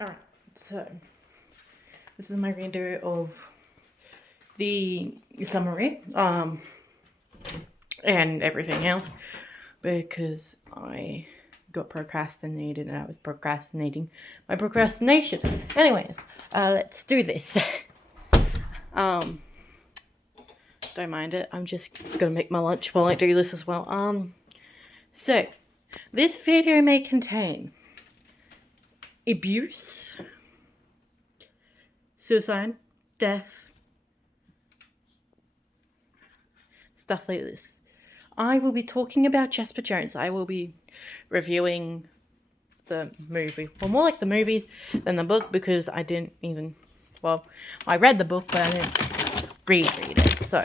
Alright, so this is my redo of the summary and everything else, because I got procrastinated and I was procrastinating my procrastination. Anyways, let's do this. Don't mind it. I'm just gonna make my lunch while I do this as well. So this video may contain abuse, suicide, death, stuff like this. I will be talking about Jasper Jones. I will be reviewing the movie. Well, more like the movie than the book, because I didn't even... Well, I read the book, but I didn't reread it, so...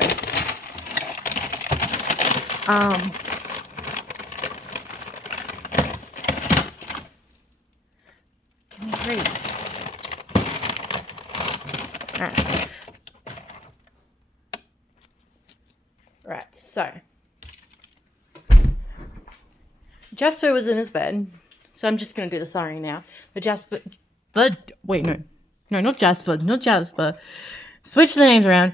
Can you read? Alright. Right, so... Jasper was in his bed, so I'm just going to do the summary now. Wait, no. No, not Jasper. Switch the names around.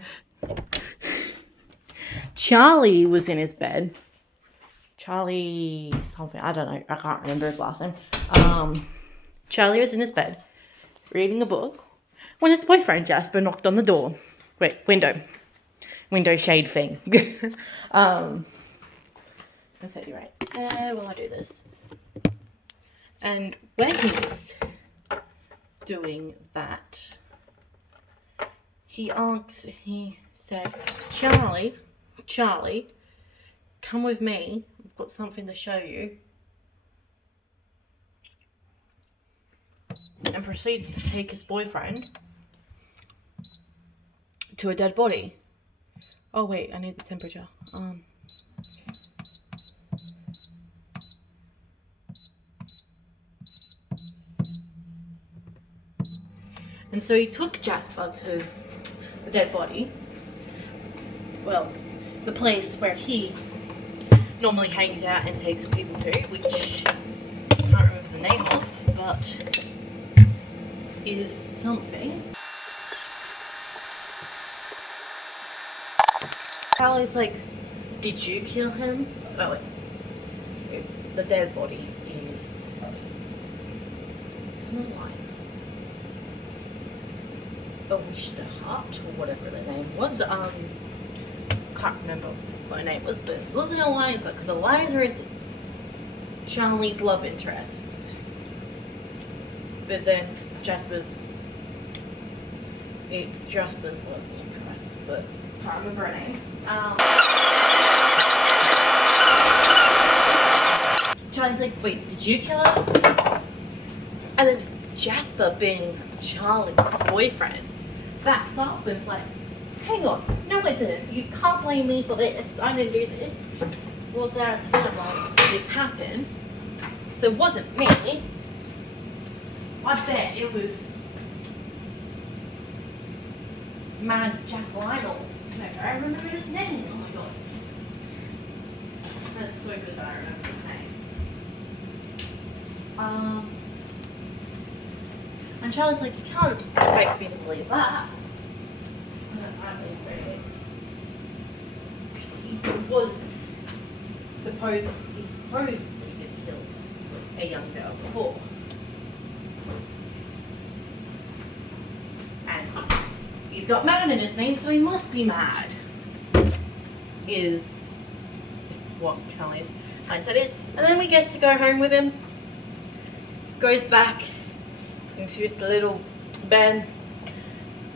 Charlie was in his bed. Charlie something, I don't know. I can't remember his last name. Charlie was in his bed, reading a book, when his boyfriend Jasper knocked on the door. Wait, window shade thing. Let's say you're right. While I do this. And when he's doing that, he said, Charlie, come with me. I've got something to show you. And proceeds to take his boyfriend to a dead body. Oh wait, I need the temperature. And so he took Jasper to the dead body. Well, the place where he normally hangs out and takes people to, which I can't remember the name of, but is something. Charlie's like, did you kill him? Oh wait. The dead body is... Laura Wishhart, or whatever the name was. Can't remember what her name was, but it wasn't Eliza, because Eliza is Charlie's love interest. But then it's Jasper's love interest, but can't remember her name. Charlie's like, wait, did you kill her? And then Jasper, being Charlie's boyfriend, backs up and is like, hang on, no I didn't. You can't blame me for this. I didn't do this. Was out of time this happened. So it wasn't me. I bet it was Mad Jack Lionel. No, I remember his name. Oh my god. That's so good that I remember his name. And Charlie's like, you can't expect me to believe that. I don't believe where it is. He was supposedly had killed a young girl before. And he's got mad in his name, so he must be mad. Is what Charlie's mindset is. And then we get to go home with him. Goes back into his little bed,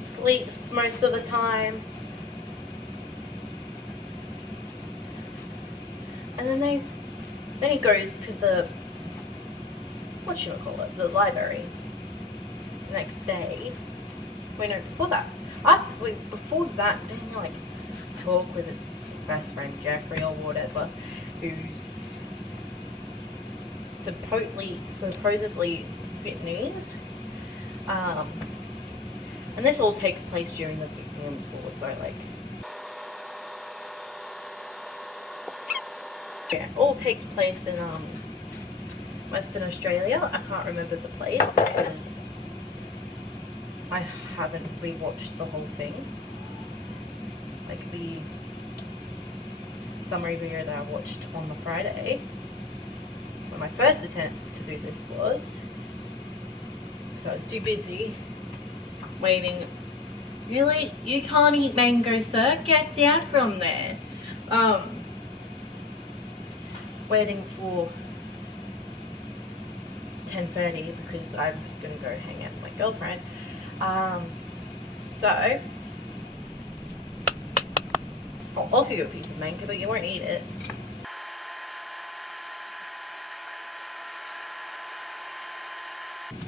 sleeps most of the time, and then he goes to the, what should I call it, the library the next day. Wait, no, before that, didn't he like talk with his best friend Jeffrey or whatever, who's supposedly Vietnamese? And this all takes place during the Vietnam War, so like, yeah, all takes place in Western Australia. I can't remember the place because I haven't rewatched the whole thing. Like the summary video that I watched on the Friday. When my first attempt to do this was, because I was too busy waiting. Really? You can't eat mango, sir? Get down from there. Waiting for 10:30 because I was going to go hang out with my girlfriend. So I'll offer you a piece of mango, but you won't eat it.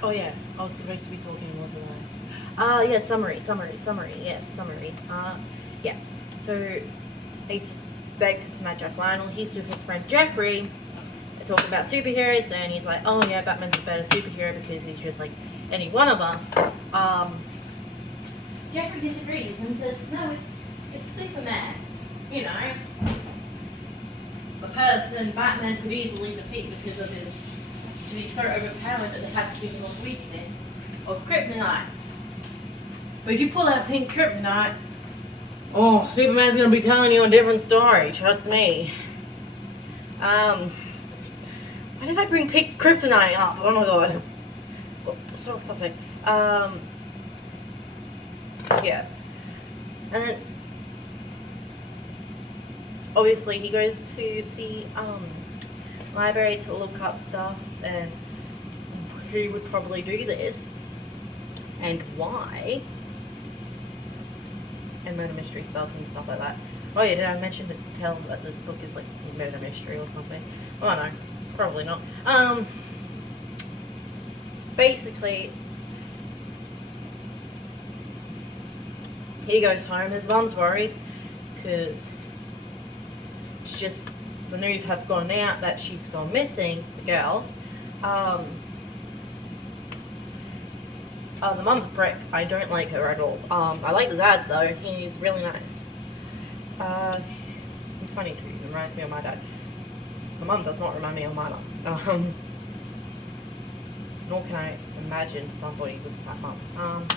Oh yeah, I was supposed to be talking, wasn't I? Yeah, summary, yes, summary. Yeah, so he's just begged to meet Jack Lionel. He's with his friend Jeffrey. They're talking about superheroes, and he's like, oh yeah, Batman's a better superhero because he's just like any one of us. Jeffrey disagrees and says, no, it's Superman. You know, the person Batman could easily defeat because of his, he's so overpowered that they have to give him a weakness of kryptonite. But if you pull out pink kryptonite, oh, Superman's gonna be telling you a different story, trust me. Why did I bring pink kryptonite up? Oh my god. So off topic. Yeah. And obviously he goes to the library to look up stuff and who would probably do this and why, and murder mystery stuff and stuff like that. Oh yeah, did I mention to tell that this book is like murder mystery or something? Oh no, probably not. Basically he goes home, his mum's worried because it's just the news have gone out that she's gone missing, the girl. The mum's a prick. I don't like her at all. I like the dad though. He's really nice. He's funny too. He reminds me of my dad. The mum does not remind me of my mum. Nor can I imagine somebody with that mum.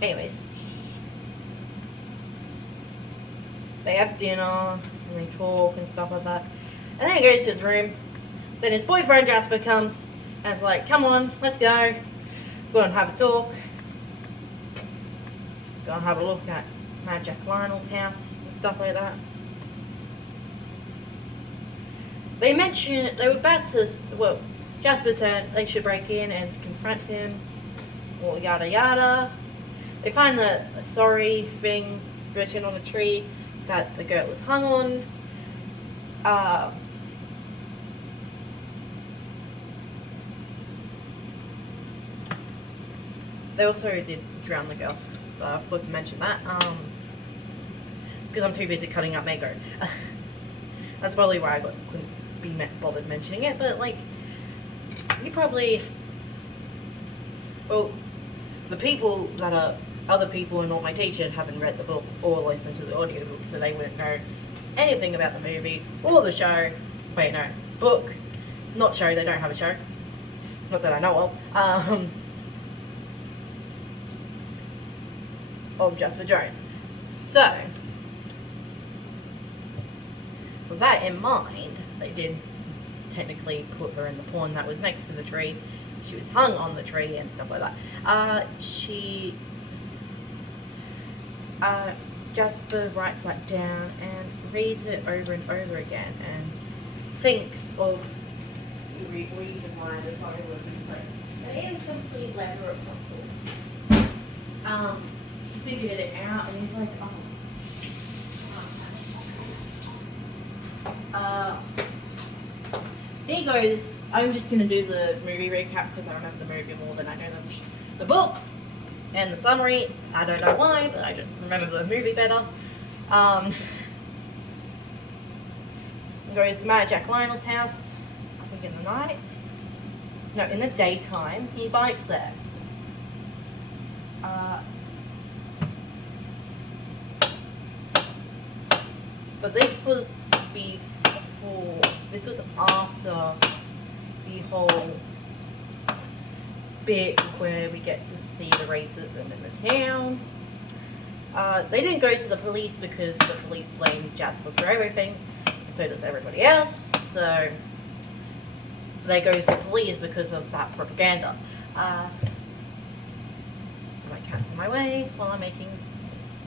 Anyways, they have dinner and they talk and stuff like that. And then he goes to his room. Then his boyfriend Jasper comes and is like, come on, let's go. Go and have a talk. Go and have a look at Mad Jack Lionel's house and stuff like that. They mentioned, they were about to, well, Jasper said they should break in and confront him, or yada yada. They find the sorry thing written on a tree that the girl was hung on. They also did drown the girl. I forgot to mention that. Because I'm too busy cutting up mango. That's probably why I couldn't be bothered mentioning it. But like, you probably, well, the people that are other people and not my teacher haven't read the book or listened to the audiobook, so they wouldn't know anything about the movie or the show. Wait, no, book, not show. They don't have a show, not that I know of Jasper Jones. So, with that in mind, they did technically put her in the pond that was next to the tree. She was hung on the tree and stuff like that. Jasper writes that down and reads it over and over again and thinks of the reason why there's not really like an incomplete letter of some sorts. He figured it out and he's like, he goes, I'm just going to do the movie recap because I remember the movie more than I know the book. And the summary, I don't know why, but I just remember the movie better. He goes to Mad Jack Lionel's house, I think in the night. No, in the daytime. He bikes there. But this was before, this was after the whole bit where we get to see the racism in the town. They didn't go to the police because the police blame Jasper for everything, and so does everybody else. So they go to the police because of that propaganda. My cat's in my way while I'm making this.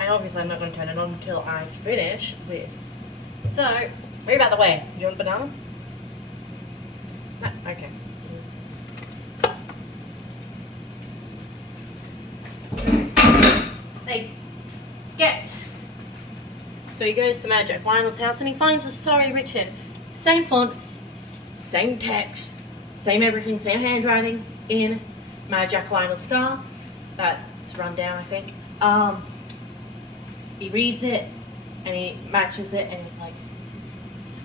And obviously I'm not going to turn it on until I finish this. So, move out the way. Do you want a banana? No? Okay. They get. So he goes to Mad Jack Lionel's house and he finds a sorry Richard. Same font, same text, same everything, same handwriting in Mad Jack Lionel's car. That's run down, I think. He reads it and he matches it and he's like,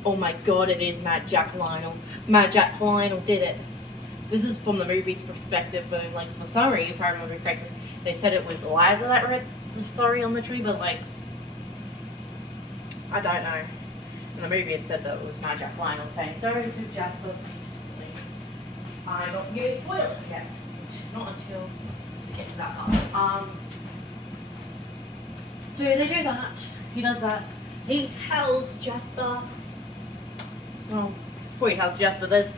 oh my god, it is Mad Jack Lionel. Mad Jack Lionel did it. This is from the movie's perspective, but like the summary, if I remember correctly, they said it was Eliza that read the story on the tree, but like, I don't know. In the movie it said that it was Mad Jack Lionel saying, sorry to Jasper. I'm not going to spoil it yet. Not until we get to that part. So they do that. He does that. He tells Jasper. Oh, before he tells Jasper, there's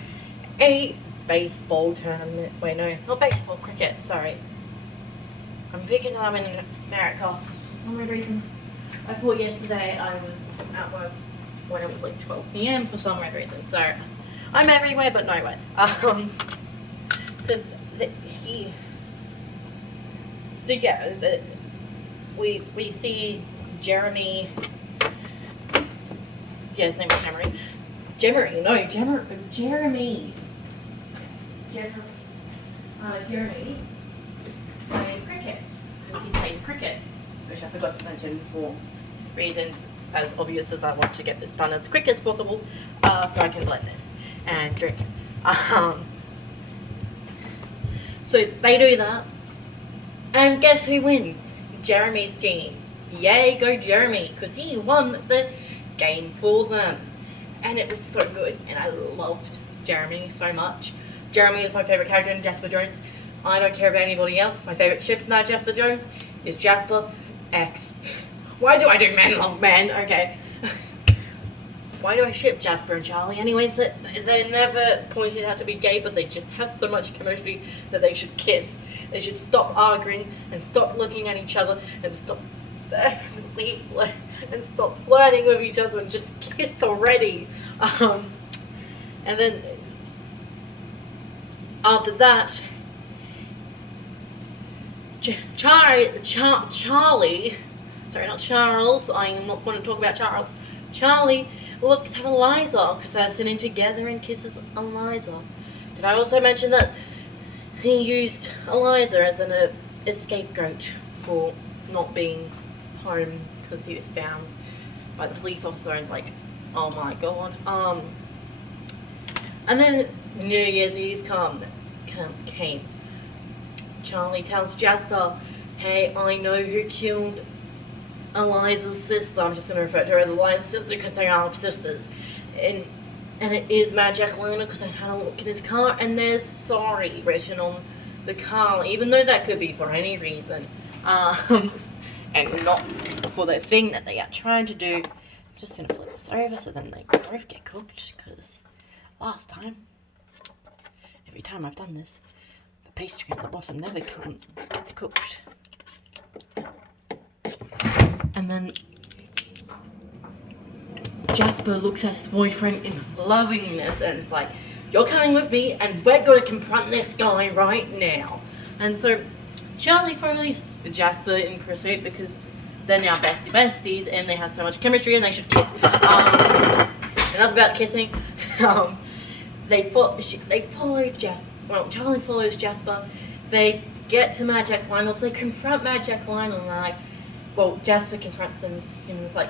a baseball tournament. Wait, no, not baseball, cricket. Sorry. I'm thinking I'm in America for some weird reason. I thought yesterday I was at work when it was like 12 PM for some weird reason. So I'm everywhere but nowhere. We see Jeremy. Yeah, his name is Jeremy. Jeremy playing cricket because he plays cricket, which I forgot to mention for reasons as obvious as I want to get this done as quick as possible, so I can blend this and drink it. So they do that, and guess who wins? Jeremy's team. Yay, go Jeremy, because he won the game for them. And it was so good, and I loved Jeremy so much. Jeremy is my favourite character in Jasper Jones. I don't care about anybody else. My favourite ship in that Jasper Jones is Jasper X. Why do I do men love men? Okay. Why do I ship Jasper and Charlie? Anyways, they're never pointed out to be gay, but they just have so much chemistry that they should kiss. They should stop arguing and stop looking at each other and stop flirting with each other and just kiss already. And then after that, Charlie, sorry, not Charles, I'm not going to talk about Charles. Charlie looks at Eliza because they're sitting together and kisses Eliza. Did I also mention that he used Eliza as a scapegoat for not being home because he was found by the police officer and it's like, oh my god. And then New Year's Eve came. Charlie tells Jasper, hey, I know who killed Eliza's sister. I'm just going to refer to her as Eliza's sister because they are sisters. And it is Mad Jack Lionel because I had a look in his car and there's sorry written on the car, even though that could be for any reason. And not for the thing that they are trying to do. I'm just going to flip this over so then they both get cooked because last time, every time I've done this, the pastry at the bottom never gets cooked. And then Jasper looks at his boyfriend in lovingness and is like, you're coming with me and we're going to confront this guy right now. And so Charlie follows Jasper in pursuit because they're now besties and they have so much chemistry and they should kiss. Enough about kissing. They follow Jasper. Well, Charlie follows Jasper. They get to Mad Jack Lionel. So they confront Mad Jack Lionel and they're like, well, Jasper confronts him and is like,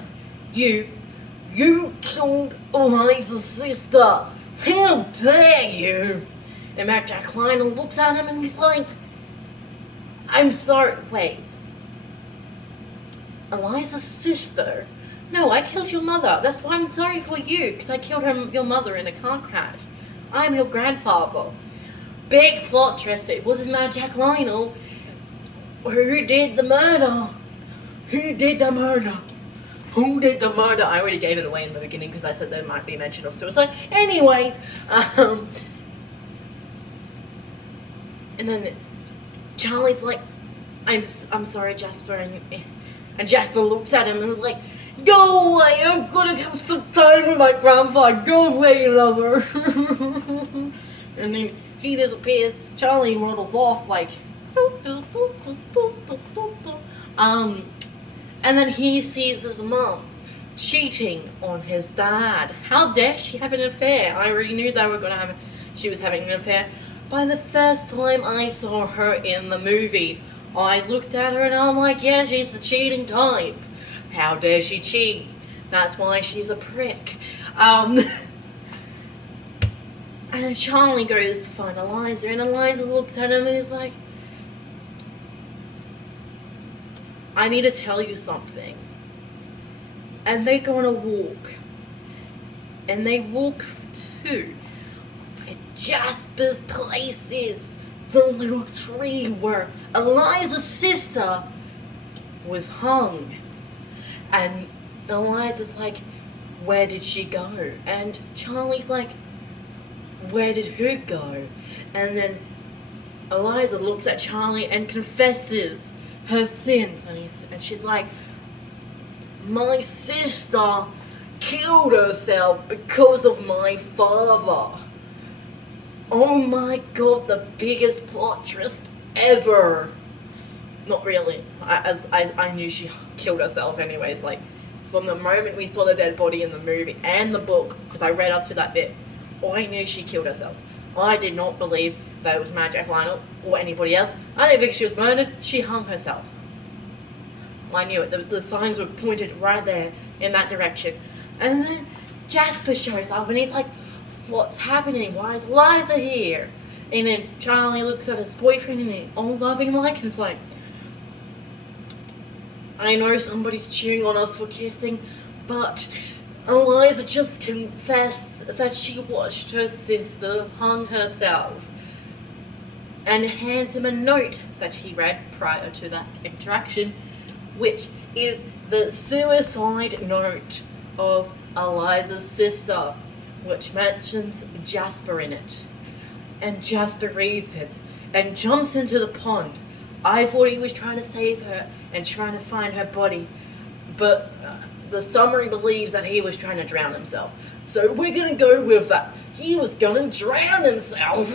you killed Eliza's sister. How dare you? And Mad Jack Lionel looks at him and he's like, I'm sorry, wait. Eliza's sister? No, I killed your mother. That's why I'm sorry for you, because I killed your mother in a car crash. I'm your grandfather. big plot twist. It wasn't Mad Jack Lionel. Who did the murder? Who did the murder? Who did the murder? I already gave it away in the beginning because I said there might be mention of suicide. Anyways, and then Charlie's like, I'm sorry, Jasper, and Jasper looks at him and is like, go away, I'm gonna have some time with my grandfather, go away, lover. And then he disappears, Charlie waddles off like, and then he sees his mom cheating on his dad. How dare she have an affair? I already knew she was having an affair. By the first time I saw her in the movie, I looked at her and I'm like, yeah, she's the cheating type. How dare she cheat? That's why she's a prick. And then Charlie goes to find Eliza, and Eliza looks at him and is like, I need to tell you something. And they go on a walk. And they walk to where Jasper's place is. The little tree where Eliza's sister was hung. And Eliza's like, where did she go? And Charlie's like, where did who go? And then Eliza looks at Charlie and confesses her sins, and she's like, my sister killed herself because of my father. Oh my god, the biggest plot twist ever. Not really. I knew she killed herself anyways, like, from the moment we saw the dead body in the movie and the book, because I read up to that bit, I knew she killed herself. I did not believe that it was Mad Jack Lionel or anybody else. I didn't think she was murdered. She hung herself. I knew it. The signs were pointed right there in that direction. And then Jasper shows up and he's like, what's happening? Why is Eliza here? And then Charlie looks at his boyfriend and he's all loving like, and it's like, I know somebody's cheering on us for kissing, but Eliza just confessed that she watched her sister hung herself, and hands him a note that he read prior to that interaction, which is the suicide note of Eliza's sister, which mentions Jasper in it. And Jasper reads it and jumps into the pond. I thought he was trying to save her and trying to find her body, but the summary believes that he was trying to drown himself. So we're gonna go with that. He was gonna drown himself.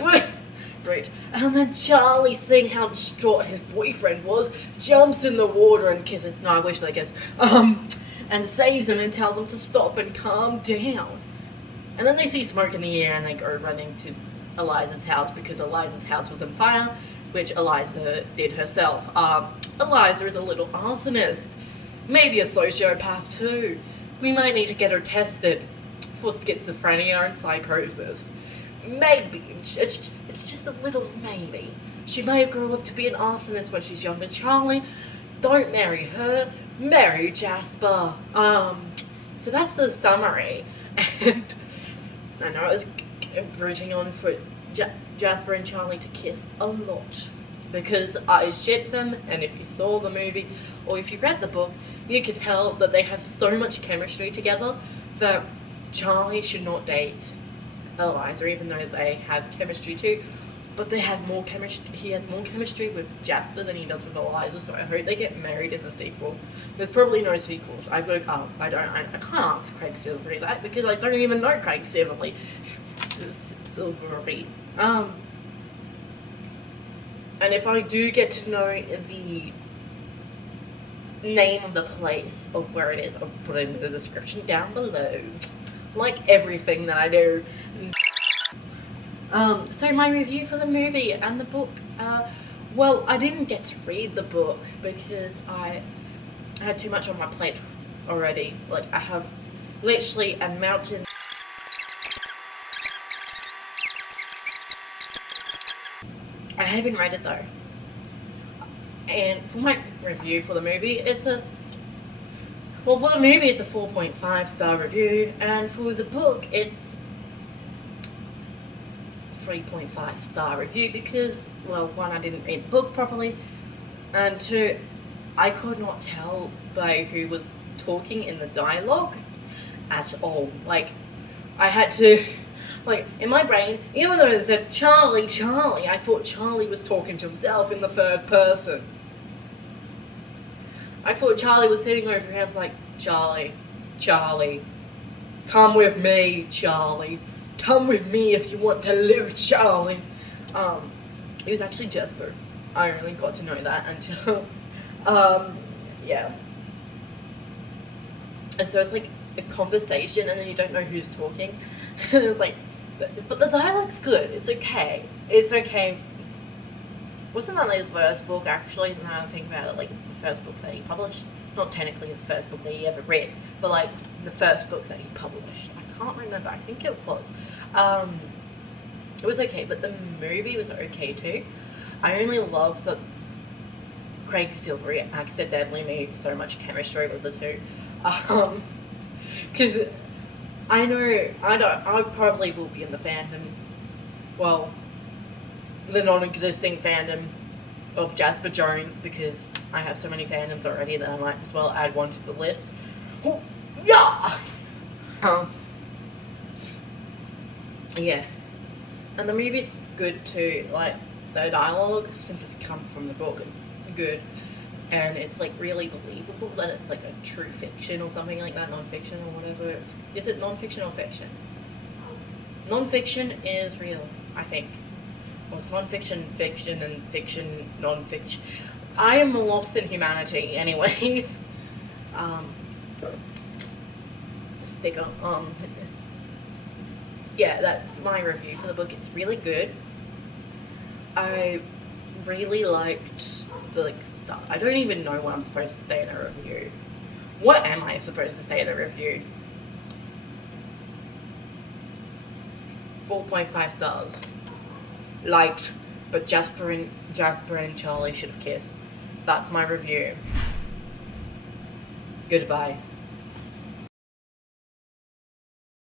Great. And then Charlie, seeing how distraught his boyfriend was, jumps in the water and kisses. No, I wish they kiss. And saves him and tells him to stop and calm down. And then they see smoke in the air and they go running to Eliza's house because Eliza's house was on fire, which Eliza did herself. Eliza is a little arsonist. Maybe a sociopath too. We might need to get her tested for schizophrenia and psychosis. Maybe. It's just a little maybe. She may grow up to be an arsonist when she's younger. Charlie, don't marry her. Marry Jasper. So that's the summary. And I know I was bridging on for Jasper and Charlie to kiss a lot, because I ship them, and if you saw the movie or if you read the book, you could tell that they have so much chemistry together that Charlie should not date Eliza, even though they have chemistry too. But they have more chemistry. He has more chemistry with Jasper than he does with Eliza, so I hope they get married in the sequel. There's probably no sequels. I can't ask Craig Silvery that because I don't even know Craig Silvery. And if I do get to know the name of the place of where it is, I'll put it in the description down below. Like everything that I do. So my review for the movie and the book, well, I didn't get to read the book because I had too much on my plate already. Like, I have literally a mountain. I haven't read it though. And for my review for the movie, for the movie it's a 4.5 star review, and for the book it's 3.5 star review because, well, one, I didn't read the book properly, and two, I could not tell by who was talking in the dialogue at all. Like, I had to, like, in my brain, even though it said Charlie, Charlie, I thought Charlie was talking to himself in the third person. I thought Charlie was sitting over here, I was like, Charlie, Charlie, come with me, Charlie. Come with me if you want to live, Charlie. It was actually Jasper. I only got to know that until, yeah. And so it's like a conversation and then you don't know who's talking. And it's like, but the dialogue's good. It's okay. It's okay. Wasn't that his first book, actually? Now I think about it, like, the first book that he published. Not technically his first book that he ever read, but, like, the first book that he published. I can't remember. I think it was. It was okay, but the movie was okay, too. I only love that Craig Silvery accidentally made so much chemistry with the two. Because I know, I probably will be in the fandom, well, the non-existing fandom of Jasper Jones, because I have so many fandoms already that I might as well add one to the list. Oh, yeah! Yeah. And the movie's good too, like, the dialogue, since it's come from the book, it's good. And it's, like, really believable that it's, like, a true fiction or something like that, non-fiction or whatever. Is it non-fiction or fiction? Non-fiction is real, I think. Well, it's non-fiction, fiction, and fiction, non-fiction. I am lost in humanity, anyways. Sticker. Yeah, that's my review for the book. It's really good. I really liked the, like, stuff. I don't even know what I'm supposed to say in a review. What am I supposed to say in a review? 4.5 stars. Liked, but Jasper and Charlie should have kissed. That's my review. Goodbye.